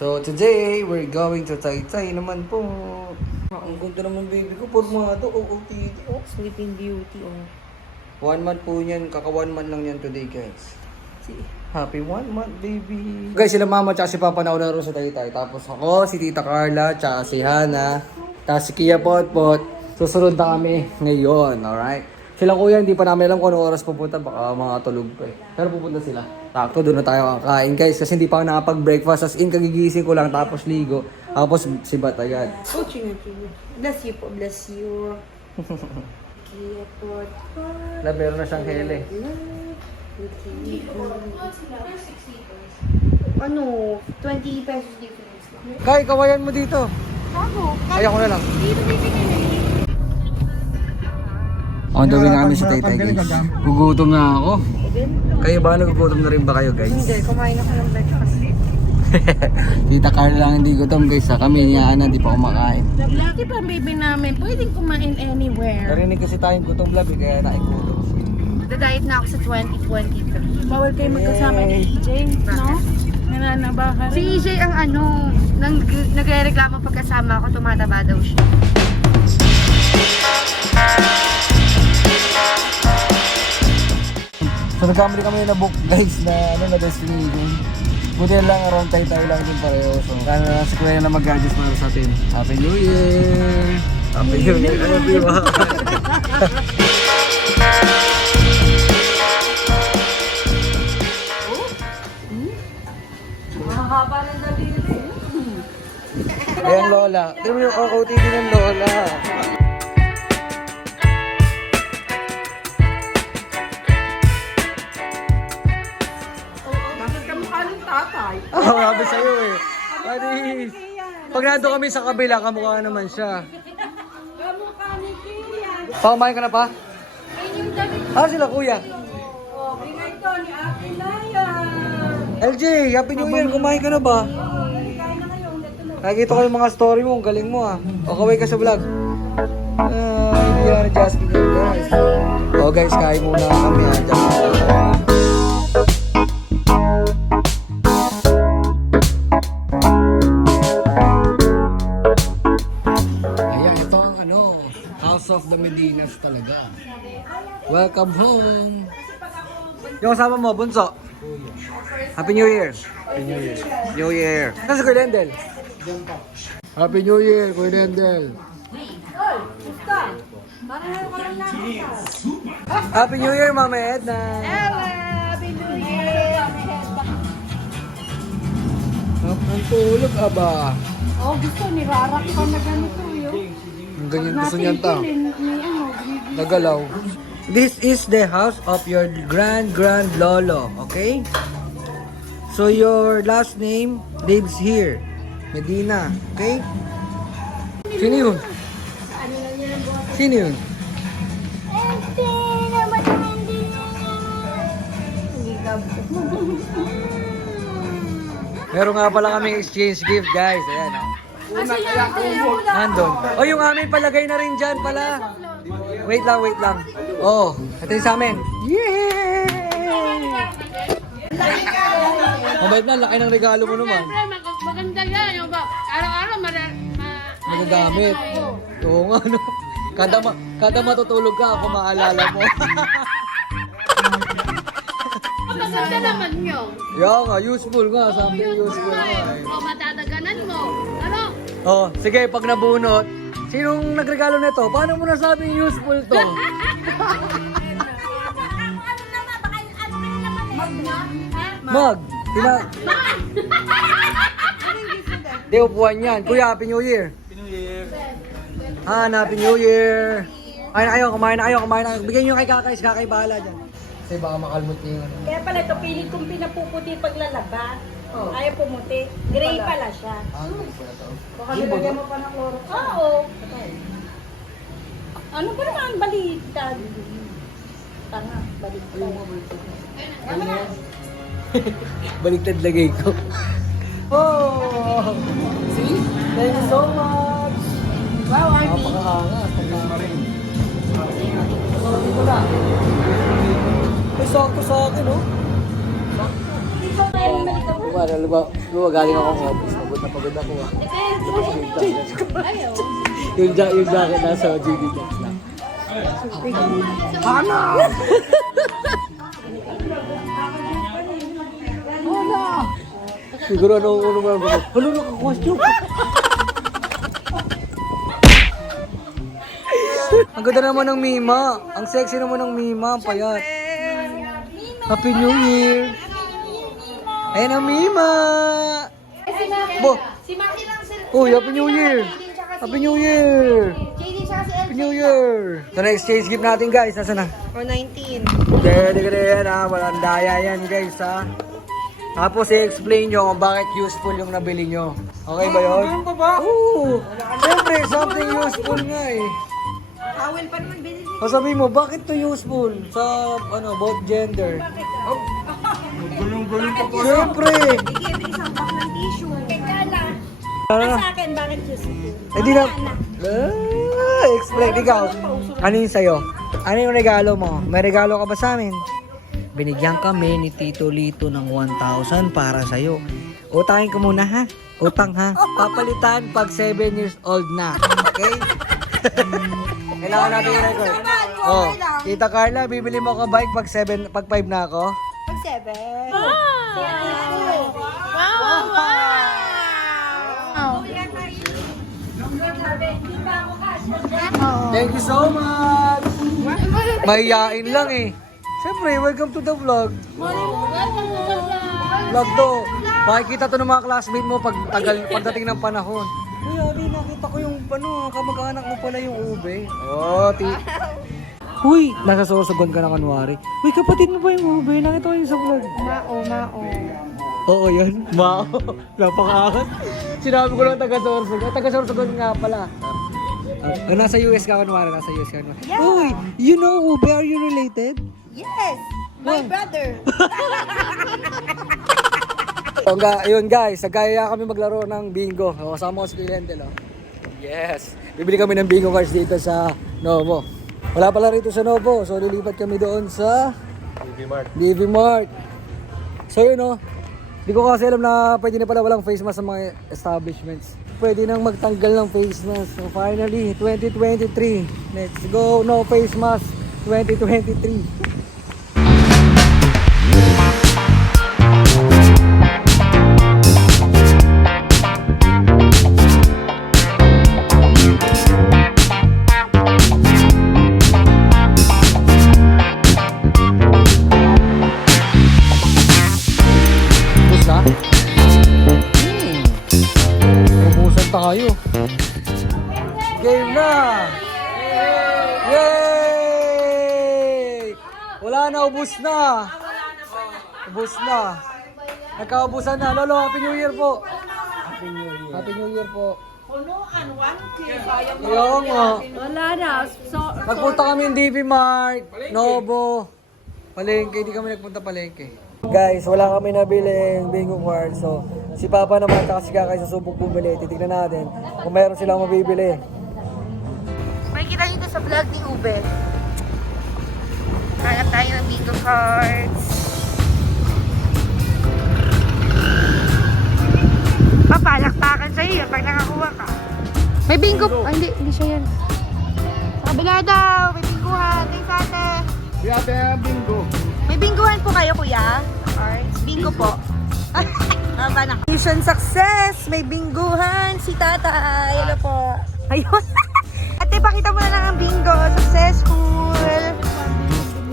So today, we're going to Taytay naman po. Ang ganda naman baby ko, formado, OOTD. Oh. Sleeping Beauty, oh. 1 month po yan, kaka 1 month lang yan today guys. Happy 1 month baby. Guys, sila mama tsaka si papa na ron sa Taytay. Tapos ako, si tita Carla, tsaka si Hana, tapos si Kia Potpot. Susunod na kami ngayon, alright? Sila kuya, hindi pa namin alam kung anong oras pupunta, baka mga tulog pa eh. Pero pupunta sila. Takto, doon na tayo kakain guys, kasi hindi pa ako nakapag-breakfast. As in, kagigising ko lang, tapos ligo. Tapos si Batagad. Oh, chinga. Bless you po, bless you. Kia po. Meron na siyang hele. Ano, 20 pesos difference lang. Kay, kawayan mo dito. Ako, Ayaw ko na lang. dito bibigyan na eh. On the way namin sa Taytay guys. Gugutom na ako. Kayo ba? Nagugutom na rin ba kayo guys? Hindi, kumain ako ng breakfast. Tita Carla lang hindi gutom guys. Kami niya na di pa kumakain. Lagi pa ang baby namin, pwedeng kumain anywhere. Narinig kasi tayong gutom labi kaya naikutom. Nag-diet na ako sa 2023. Bawal kayo magkasama ni EJ, no? Nananabahan. Si EJ ang ano, nagre-reklamo pagkasama ako, tumataba daw siya. So nagkamali kami na book guys na ano na destination. Buti lang around Taytay lang din pareho. So kaya na si Kuya na mag-adjust para sa atin. Happy New Year! Happy New Year everyone! Mahaba ng daliri. Ayan Lola. Tignan mo yung OOTD ng Lola. Bakit ka mukha ng tatay? Oo, sabi sa'yo eh. Paris. Pag nado kami sa kabila, kamukha naman siya. Kamukha ni Kia. Pamain ka na pa? Ayun yung damit. Sila kuya. Oh, bigay to ni Ate Naya. LJ, Happy New Year. Kumain ka na ba? Kain na ngayon. Ito na. Nakikita ko yung mga story mo. Ang galing mo ah. O, kaway ka sa vlog. Hindi yan na Jasmine yun guys. O guys, kain muna kami ah. Jasmine. Ayan, ito ang ano, House of the Medinas talaga. Welcome home! Yung kasama mo, Bunso. Happy New Year! Happy New Year! New Year! Saan si Kuya Dendel? Happy New Year, Kuya Dendel! Happy New Year, Mama Edna! Happy New Year. Ang tulog, aba. Oh, gusto nirarak pa na ganito yun. Ang ganyan gusto niyan ta. May ano, Nagalaw. This is the house of your grand lolo, okay? So your last name lives here, Medina, okay? Sino yun? Sino yun? Meron nga pala kaming exchange gift, guys. Ayan, oh. Nandun. Oh, yung amin palagay na rin dyan pala. Wait lang. Oh, ito yung sa amin. Yay! Mabait na, laki ng regalo mo naman. Siyempre, maganda yan. Yung ba, araw-araw Magagamit. Oo nga, no? Kada matutulog ka, ako maalala mo. maganda naman yun. Yan nga, useful nga. Something useful nga. eh. O, matadaganan mo. Ano? Oh, sige, pag nabunot, sinong nagregalo nito? Paano mo nasabing useful to? Mag! Di, upuan yan. Kuya, Happy New Year. Happy New Year. Happy New Year. Kumain na kayo. Bigyan nyo kay kakay, si kakay bahala dyan. Kasi baka makalmot niya yung ano. Kaya pala ito, pilit kong pinapuputi paglalaba. Ayaw pumuti. Gray pala siya. baka nilagyan mo pa ng kloro. Oo. Ano ba naman baliktad? Tanga, baliktad. Baliktad lagay ko. Oh! See? Thank you so much! Wow, Arby. Napakaangas. Pagkakarin. Dito na. May sakto sa akin, oh. Ikaw na yung baliktad. Galing akong office. na pagod ako ah. yung jacket nasa JD Box lang. Hana! Hana! Siguro ano mo ba? Ano naka-costume? Ang ganda naman ng Mima. Ang sexy naman ng Mima. Ang payat. Happy New Year! Ayan ang Mima! Bo! Uy, Happy New Year! Happy New Year! Happy New Year! Ito na exchange gift natin guys. Nasaan na? O 19. Hindi yan ha. Walang daya yan guys ha. Tapos i-explain nyo kung bakit useful yung nabili nyo. Okay ba yun? Oo! Siyempre, something useful nga eh. Towel pa naman binili. Sabi mo, bakit to useful sa both gender? Siyempre! Sige, isang box ng tissue. Sa akin, bakit useful? Eh di na... explain. Ikaw, ano yung sa'yo? Ano yung regalo mo? May regalo ka ba sa amin? Binigyan kami ni Tito Lito ng 1,000 para sa'yo. Utangin ko muna ha. Utang ha. Papalitan pag 7 years old na. Okay? Kailangan natin yung record. Oh, Tita Carla, bibili mo ko bike pag 5 na ako? Pag 7. Thank you so much! Mahiyain lang eh. Siyempre, welcome to the vlog. Vlog to. Makikita to ng mga classmate mo pagdating ng panahon. Uy, Abi, nakita ko yung kamag-anak mo pala yung ube. Oh, Uy, nasa Sorsogon ka na kanwari. Uy, kapatid mo ba yung ube? Nakita ko yung sa vlog. Mao. Oo, yan. Mao. Napakaangat. Sinabi ko lang taga-Sorsogon. Taga-Sorsogon nga pala. Nasa US ka kanwari. Yeah. Uy, you know ube? Are you related? Yes! My brother! Ayun guys, nagkaya kami maglaro ng bingo. Kasama ko si Lentel. Yes! Bibili kami ng bingo cards dito sa Novo. Wala pala rito sa Novo, so lilipat kami doon sa DV Mart. So yun hindi ko kasi alam na pwede na pala walang face mask sa mga establishments. Pwede nang magtanggal ng face mask. So finally, 2023. Let's go, no face mask 2023. Tayo. Game na! Yay! Wala na, ubus na. Ubus na. Nagkaubusan na. Lolo, Happy New Year po. Happy New Year po. Yung Wala na. nagpunta kami ng DV Mart, Novo, Palengke. Hindi kami nagpunta Palengke. Guys, wala kami nabili ng bingo card. So, si Papa naman at si Kakay susubok bumili. Titignan natin kung meron silang mabibili. Makikita nyo sa vlog ni Ube. Hanap tayo ng bingo cards. Papalakpakan sa'yo pag nakakuha ka. May bingo. Ay, hindi siya yan. Sa kabila daw. May bingohan. Thanks, ate. Ate, bingo. May bingohan po kayo, kuya? Cards. Bingo po. Mission success! May binguhan si tatay. Hello po. Ayun. Ate, pakita mo na lang ang bingo. Successful.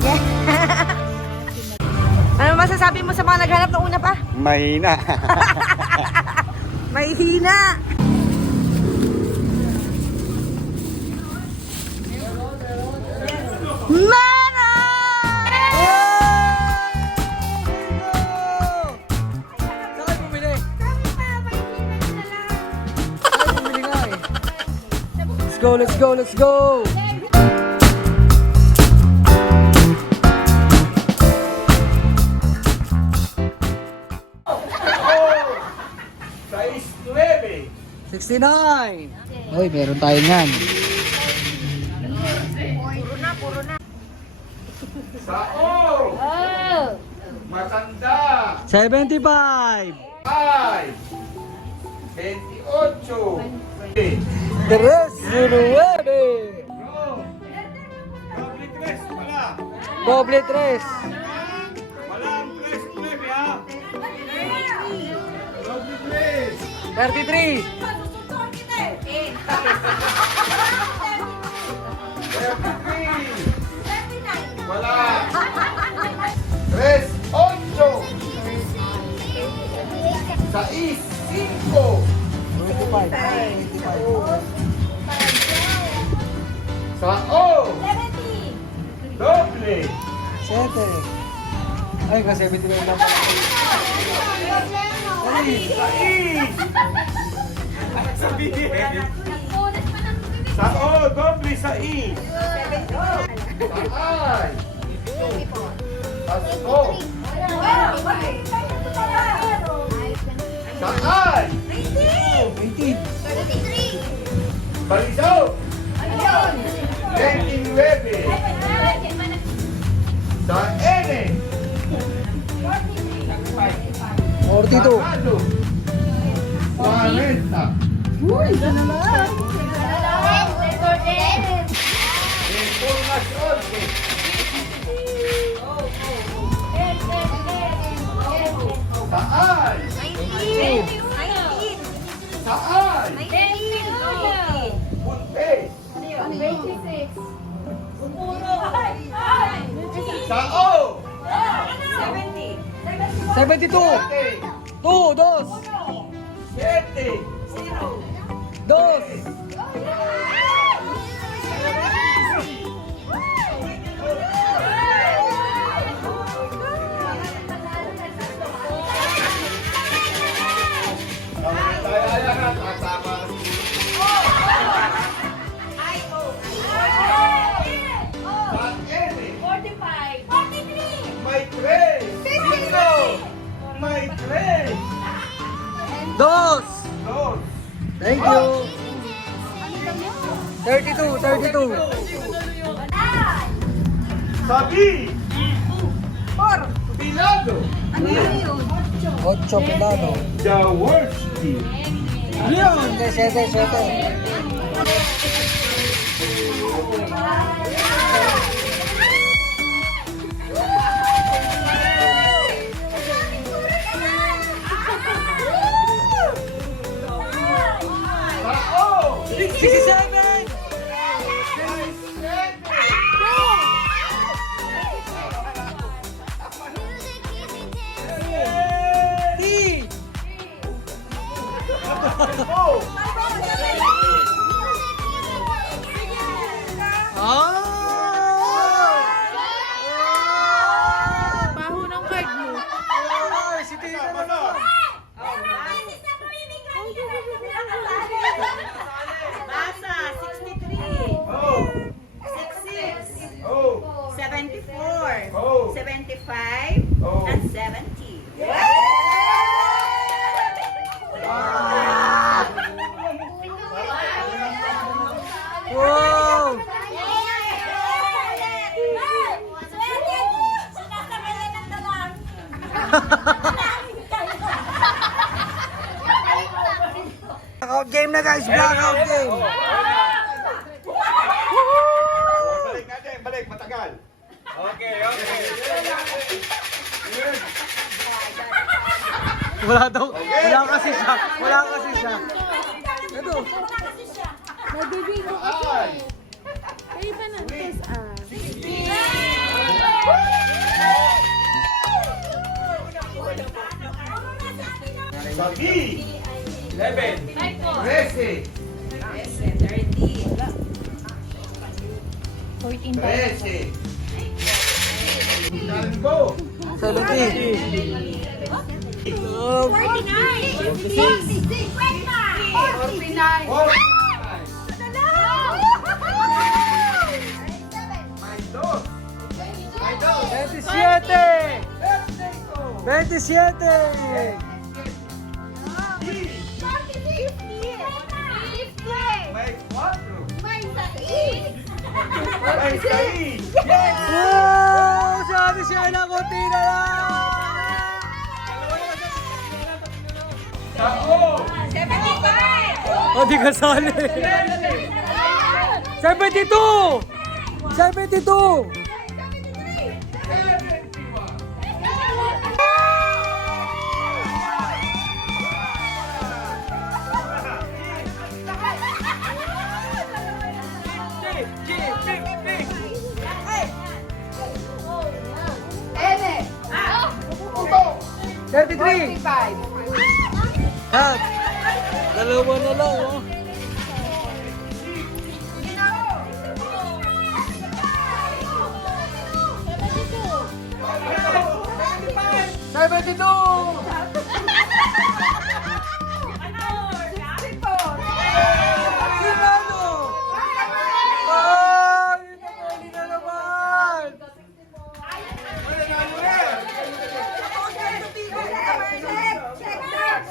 Yeah. Ano masasabi mo sa mga naghanap ng una pa? Mahina. Mahina. Let's go, let's go! Size 9. 69! Uy, meron tayo niyan. Puro na. Sao! Matanda! 75! 5! Tres, nueve. Doble tres. Walang 3-9 ha. 33. Wala. 3, 8. 6, 5. 25. Sa O. Doble. 7. Ay, kasi 79 lang pala. Sabihin. Sa O, doble sa I. Sa I. Pasko. Sa I. 18. Balisaw. 29. Sa N. 42. Sakado. 40. Información. Saan? Saan? Buntes. Sa O. 72. 2, 2. 7. 2. May 3. May 3. 2. Dos. Thank you. 32, 32. Sabi. Pilado. 8 pilano. Jaworski. Yun! 7, 7. Sa O. 67! D! O. Baho ng card mo. Ay, si Tita na naman. Basa, 63. O. 66. O. 74. Oh. 75. Oh. And 70. Wow! Blackout game na guys, blackout game. Balik natin, balik, matagal. Okay, okay. Wala daw, wala kasi siya, wala kasi siya. Ito. Ay. Kayo pa na. Sabi. 11. 13. 13. Tango. 70. 49. May dos. May dos. 27. 27. May cuatro. May seis. Wow! Sabi siya na kunti na lang! Sa O. 70. O, di kasali. 72! 72! Ene! Ubo! 33! 45! Cut! Dalawa na lang, oh.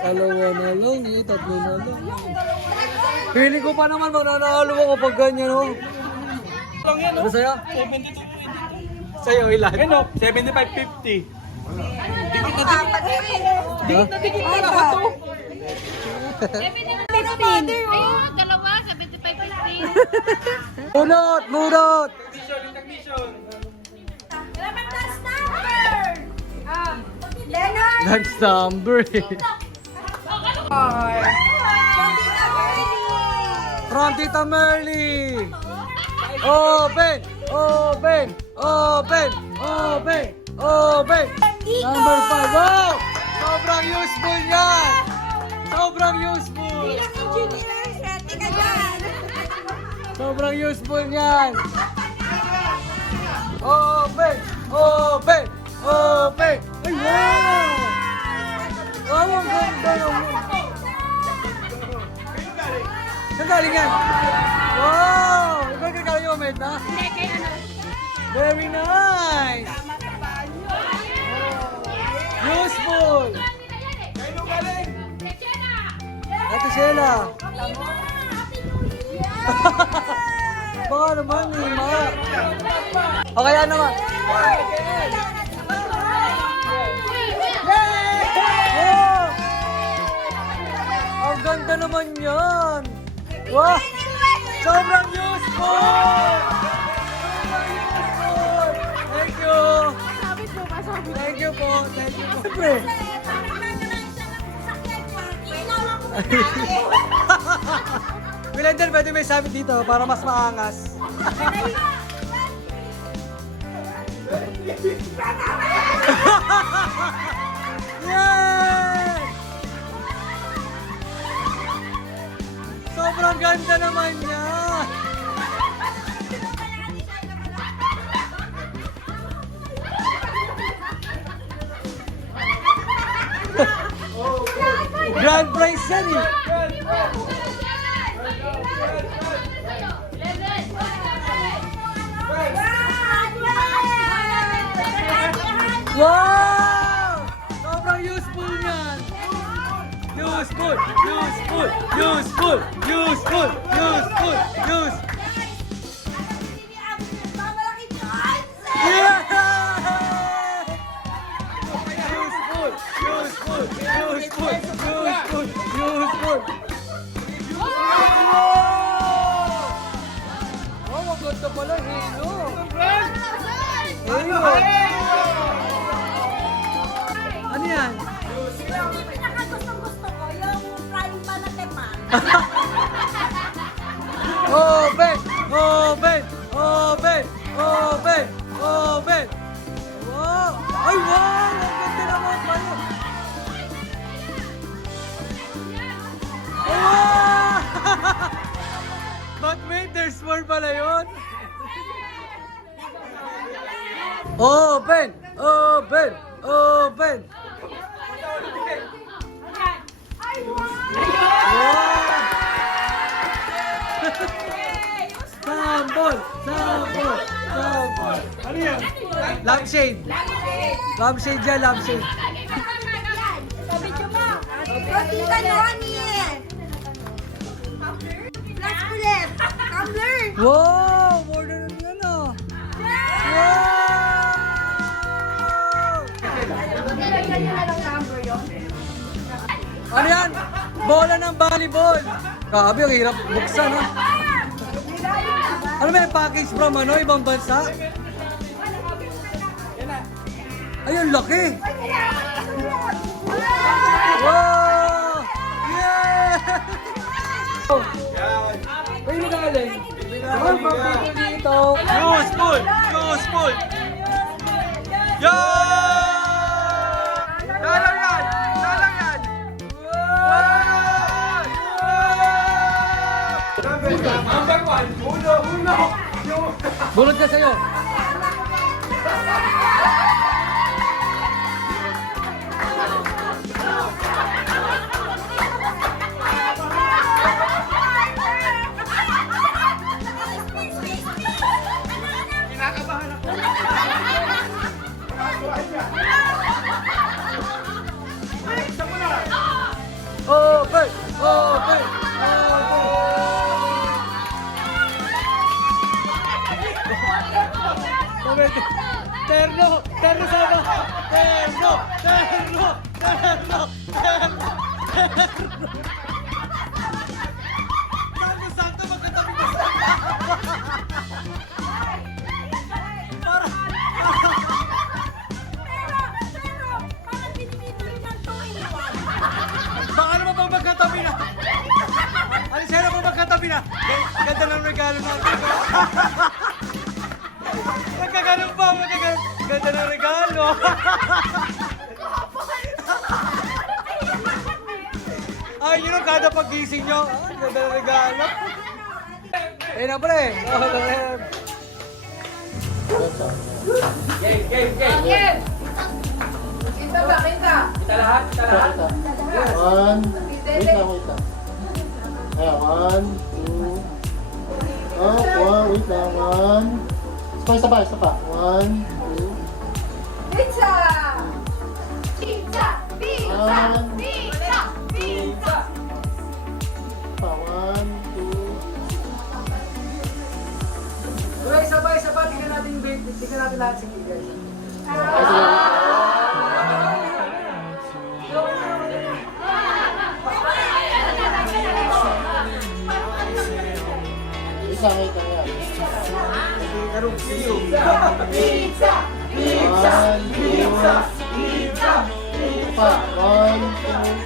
Dalawa na lang, eh. Tatlo na lang. Feeling ko pa naman mananalo ako pag ganyan, oh. Ano sa'yo? 72. Sa'yo ilan? Ano? 75-50. Ayun, dalawa, 75-50. Mulot! Mulot! Leonard! Next number, eh. From Tita Merly! Open! Open! Open! Open! Open! Number 5! Wow! Sobrang useful yan! Sobrang useful! Sobrang useful yan! Open! Open! Open! Ay, wow! Wow, ang ganda naman! Saan galing yan? Wow! Ikaw kagaling yung med na? Hindi, kaya ano? Very nice! Useful! Ate Sheila! Baka naman, Lima! O kaya naman! Oh! Ang ganda naman yan! Wow! Sobrang useful! Sobrang useful! Thank you! Thank you po! Thank you po! Siyempre! Wilender, pwede may sabit dito para mas maangas. Yeah! Sobrang ganda naman niya! Grand prize yan eh! Wow! Sobrang useful niyan! Useful! Useful! Useful! Useful! Useful! Useful! Yeah! Useful! Useful! Useful! Useful! Useful! Wow! Oh, maganda pala, Hilo! Hilo! Ano yan? Yung pinakagustong-gusto ko, yung prime pa na tepa. Open! Open! Open! Open! Open! Wow! Ay, wow! Ang ganda naman pala! Wow! But wait, there's more pala yun! Open! Open! Open! Sample! Sample! Sample! Ano yan? Lampshade! Lampshade dyan, lampshade! Tita Noni! Flash ulit! Tumbler! Wow! More than yan ah! Wow! Ano yan? Bola ng volleyball. Grabe, ang hirap buksan, ha? Ano may package from ano, ibang bansa? Ay, ang laki. Wow! Yeah! Ay, magaling. Ay, papi dito. Useful! Useful! Yan! Dalang yan! Dalang yan! Number one! Uno! Uno! Bulot ka sa'yo. Open! Open! Open! Terno! Terno sana! Terno! Terno! Terno! Terno! Santo magkatabi ka sa... Para... Baka naman pang magkatabi na! Alisera po magkatabi na! Ganda ng regalo natin! Magkaganon pa! Magkaganon! Ganda ng regalo! Ay, yun ang kada pagising nyo! Ay, ganda ng regalo! Ayun na pre! Game! Game! Game! Kita ba? Kita? Kita lahat! Kita lahat! One, wait lang. Ayan, one, two. Wait lang. One. Isa pa. One, two. Pizza! Pizza! Pizza! One, Pizza! Pizza! pa. One, two. Isa pa. Tingnan natin lahat sige guys. Wait lang yan. Pizza! One, two. Pa. One, two.